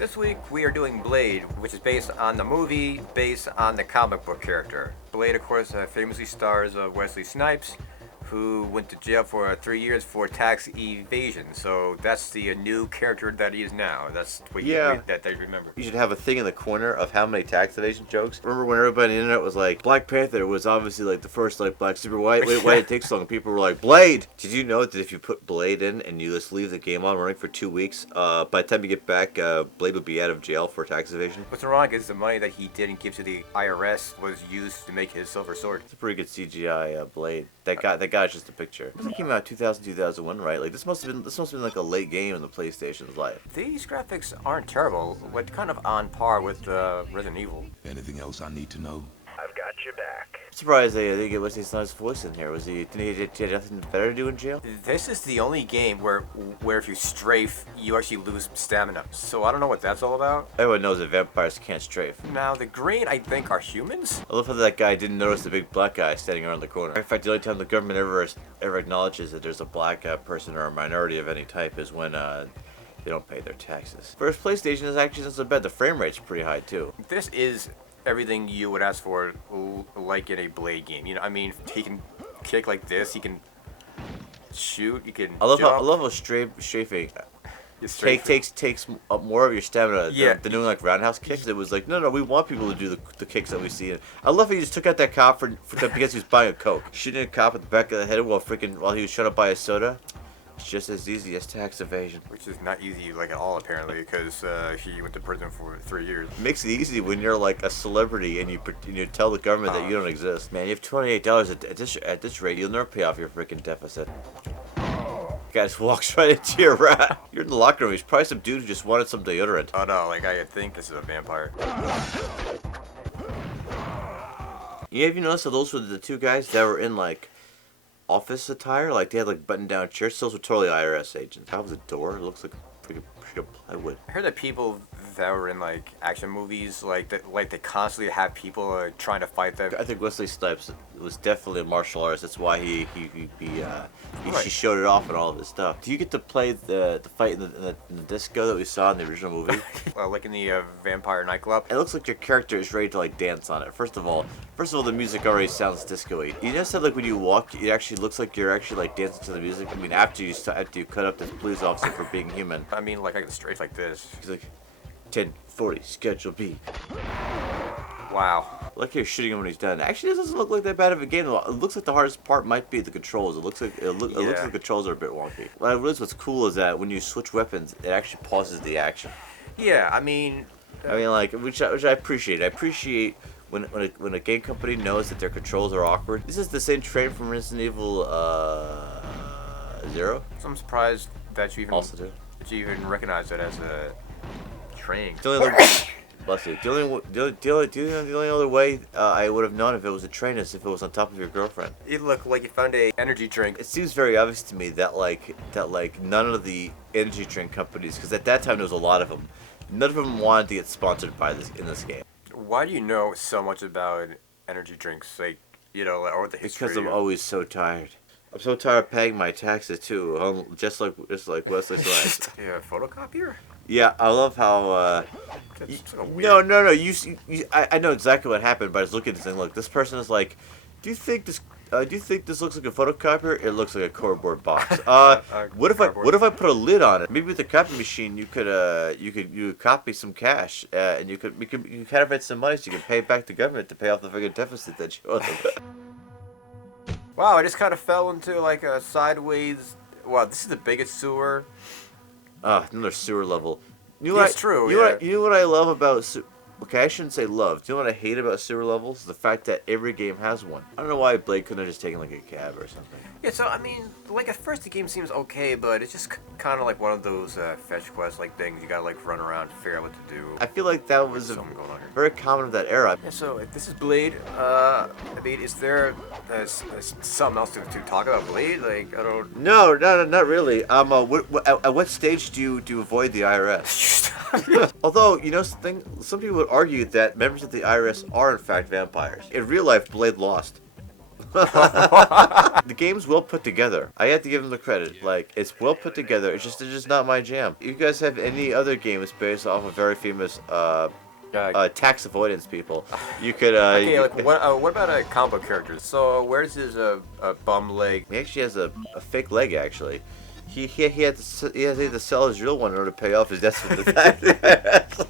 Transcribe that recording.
This week we are doing Blade, which is based on the movie, based on the comic book character. Blade, of course, famously stars Wesley Snipes, who went to jail for 3 years for tax evasion. So that's the new character that he is now. That's what that they remember. You should have a thing in the corner of how many tax evasion jokes. Remember when everybody on the internet was like, Black Panther was obviously like the first like black super white. Why did it take so long? People were like, Blade! Did you know that if you put Blade in and you just leave the game on running for 2 weeks, by the time you get back, Blade would be out of jail for tax evasion? What's wrong is the money that he didn't give to the IRS was used to make his silver sword. It's a pretty good CGI Blade. That guy's just a picture. It came out 2000, 2001, right? Like this must have been like a late game in the PlayStation's life. These graphics aren't terrible, but kind of on par with Resident Evil. Anything else I need to know? I've got your back. I'm surprised they didn't get Wesley Snipes' voice in here. Did he have nothing better to do in jail? This is the only game where if you strafe, you actually lose stamina. So I don't know what that's all about. Everyone knows that vampires can't strafe. Now, the green, I think, are humans? I love how that guy didn't notice the big black guy standing around the corner. In fact, the only time the government ever acknowledges that there's a black person or a minority of any type is when they don't pay their taxes. First, PlayStation is actually not so bad. The frame rate's pretty high, too. This is everything you would ask for, like in a Blade game. You know, I mean, he can kick like this, he can shoot, he can I love jump. how strafing takes more of your stamina than doing like roundhouse kicks. It was like, no, we want people to do the kicks that we see. I love how he just took out that cop for because he was buying a Coke. Shooting a cop at the back of the head while he was trying to buy a soda. It's just as easy as tax evasion. Which is not easy, like, at all, apparently, because he went to prison for 3 years. It makes it easy when you're, like, a celebrity and you tell the government that you don't exist. Man, you have $28 at this rate, you'll never pay off your freaking deficit. Guy just walks right into your rat. You're in the locker room. He's probably some dude who just wanted some deodorant. Oh, no, like, I think this is a vampire. Have you noticed that those were the two guys that were in, like, office attire? Like, they had, like, button-down shirts. Those were totally IRS agents. How was the door? It looks like pretty plywood. I heard that people that were in, like, action movies, like they constantly have people trying to fight them. I think Wesley Snipes was definitely a martial artist. That's why he showed it off and all of his stuff. Do you get to play the fight in the disco that we saw in the original movie? Like in the vampire nightclub? It looks like your character is ready to like dance on it. First of all, the music already sounds disco-y. You just said like when you walk, it actually looks like you're actually like dancing to the music. I mean, after you cut up this police officer for being human. I mean, like I can strafe like this. He's like, 10:40, Schedule B. Wow. Like you're shooting him when he's done. Actually, this doesn't look like that bad of a game. It looks like the hardest part might be the controls. It looks like the controls are a bit wonky. What I realize what's cool is that when you switch weapons, it actually pauses the action. Yeah, I mean, like which I appreciate. I appreciate when a game company knows that their controls are awkward. This is the same train from Resident Evil 0. So I'm surprised that you even also do. That you even recognize it as a train. The only other way I would have known if it was a train is if it was on top of your girlfriend. It looked like you found a energy drink. It seems very obvious to me that none of the energy drink companies, because at that time there was a lot of them, none of them wanted to get sponsored by this game. Why do you know so much about energy drinks, like, you know, or the history? Because I'm always so tired. I'm so tired of paying my taxes too, just like Wesley Snipes. Yeah, photocopier. Yeah, I love how. No. I know exactly what happened, but I was looking at this thing. Look, this person is like, do you think this looks like a photocopier? It looks like a cardboard box. What if I put a lid on it? Maybe with the copy machine, you could copy some cash, and you could counterfeit some money so you can pay back the government to pay off the friggin' deficit that you owe them. Wow, I just kind of fell into like a sideways. Wow, this is the biggest sewer. Another sewer level. It's true. You know what I love about okay, I shouldn't say love. Do you know what I hate about sewer levels? The fact that every game has one. I don't know why Blade couldn't have just taken like a cab or something. Yeah, so I mean, like at first the game seems okay, but it's just kind of like one of those fetch quest like things you gotta like run around, figure out what to do. I feel like that was very common of that era. Yeah, so if this is Blade, I mean, is there something else to talk about Blade? Like, I don't. No, not really. At what stage do you avoid the IRS? Although, you know, some people would argue that members of the IRS are in fact vampires. In real life, Blade lost. The game's well put together. I have to give them the credit. Like, it's well put together. It's just not my jam. You guys have any other games based off of very famous tax avoidance people? You could. Okay, like what about comic book characters? So where's his bum leg? He actually has a fake leg. Actually, he had to sell his real one in order to pay off his debts with the tax.